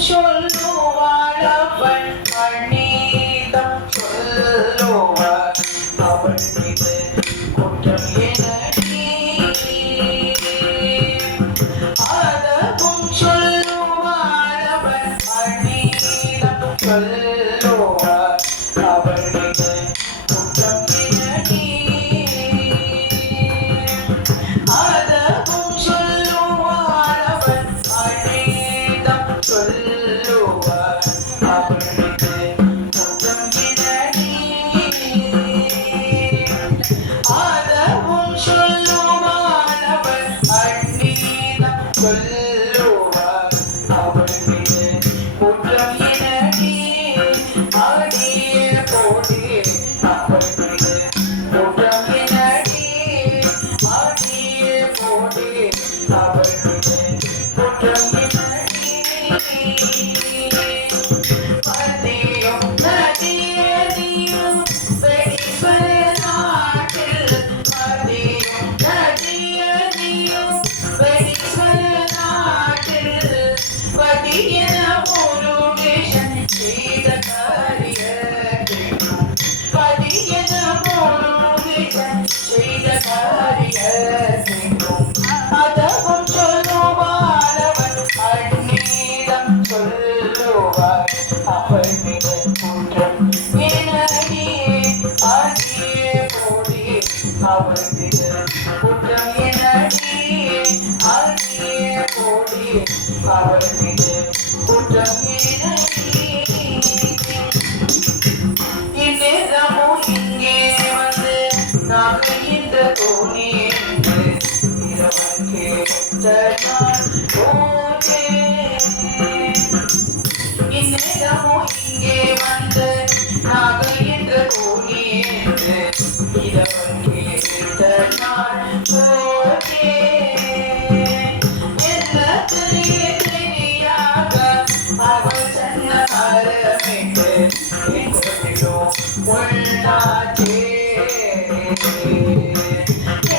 சொல்லுவாள் அவன் அநீதம் சொல்லுவாள் அவள் மீது குற்றம் எனடி அதவும் சொல்லுவாள் அவன் அநீதம் சொல்லுவாள் அவள் மீது குற்றம் எனடி அதவும் சொல்லுவாள் அவன் அநீதம் சொல்லுவாள் அவள் மீது குற்றம் எனடி அதவும் சொல்லுவாள் அவள் அநீதம் சொல்லுவாள் அவள் மீது குற்றம் எனடி அடியே போடி அவள் மீது குற்றம் எனடி அடியே போடி அவள் மீது குற்றம் எனடி பதியும் நதியடியும் வெடிப்பர நாட்டில் பதியும் நதியடியும் வெடிப்பர நாட்டில் பதியன முருகேசன் செய்த காரியத்திலும் பதியன முருகேசன் செய்த காரியத்திலும் அதவும் சொல்லுவாள் அவள் அநீதம் சொல்லுவாள் அவள் மீது குற்றம் எனடி அடியே போடி அவள் மீது குற்றம் எனடி அடியே போடி அவள் மீது குற்றம் எனடி இந்நேரமும் இங்கே வந்து நாங்கள் இந்த தோணி என்று இரவன் கேட்ட நான் போனேன் இந்நேரமும் இங்கே வந்து நாங்கள் இந்த தோணி என்று இரவன் கேட்ட நான் போனேன் எல்லாத்தையே தெரியாக அவள் சொன்ன மரமிட்டு எங்களிடம் உள்ளாச்சே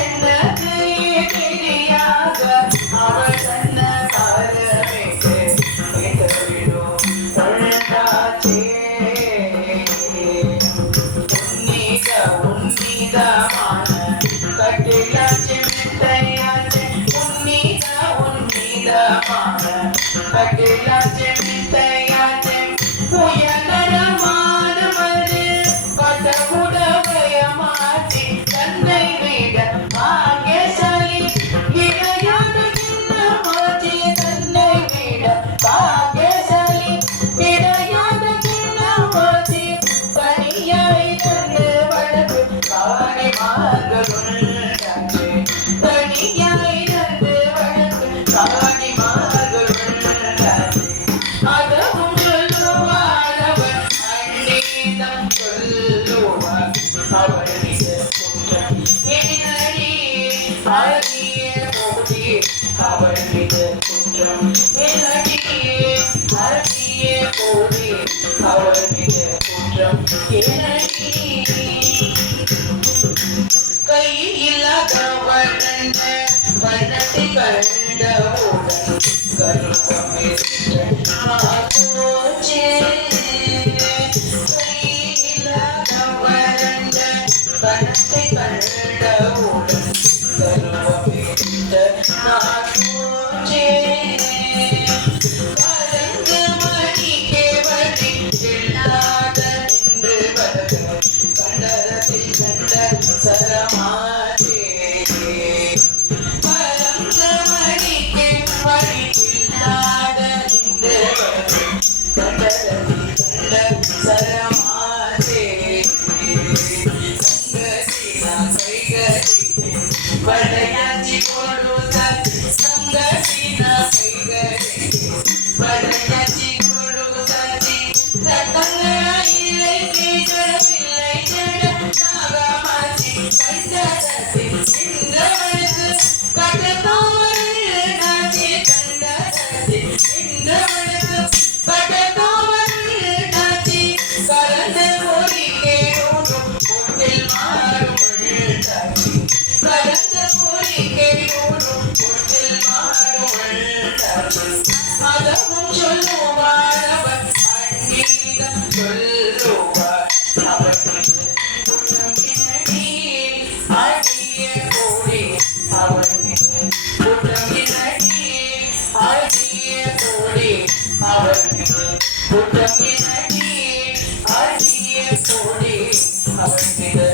எல்லாத்தையே தெரியாக அவள் சொன்ன மரமிட்டு எங்களிடம் உள்ளாச்சே உன்னிதமான கட்டிலாச்சு மிட்டையாச்சு உன்னிதமான கட்டிலாச்சு மிட்டையாச்சு புயலரமான மது பதமுடவயமாற்றி தன்னை விட பாக்கியசாலி இறையான சின்னமாற்றி தன்னை விட பாக்கியசாலி இறையான சின்னமாற்றி பணியாய் தந்து வளர்ப்பு காணி மார்களுண்டாச்சு பணியாய் தந்து வளர்ப்பு காணி மார்களுண்டாச்சு அதவும் சொல்லுவாள் அவள் அநீதம் சொல்லுவாள் அவள் மீது குற்றம் எனடி அடியே போடி அவள் மீது குற்றம் எனடி அடியே போடி அவள் மீது குற்றம் எனடி கையில்லாதவள் வண்ணத்தை கண்டவுடன் கருவமிருந்த போச்சே கையில்லாதவள் வண்ணத்தை கண்டவுடன் கருவமிருந்த போச்சே கலந்து மணிக்கே வழி இல்லாத நின்று வளர கண்டரத்தில் கண்ட சரமாச்சே கலந்து மணிக்கே வழி இல்லாத நின்று வளர கண்டரத்தில் கண்ட சரமாச்சே வளையாச்சி கொடுத்தால் சங்கடின கைகளில் வளையாச்சி கொடுத்தாச்சி தத்தங்காயிலை கேஜடவில்லை ஜட நாகமாச்சி கண்டதத்தி இந்தவனுக்கு கட்டத்தோவர்கள் நாச்சி கண்டதத்தி இந்தவனுக்கு கட்டத்தோவர்கள் நாச்சி கலந்து போய் கேடும் பொட்டில் மாறும் கலந்த போய் கேடும் பொட்டில் மாறும் அதவும் சொல்லுவாள் அவர்கிட்ட குற்றமில்லடி அழகிய தோழி அவர்கிட்ட குற்றமில்லடி அழகிய தோழி அவர்கிட்ட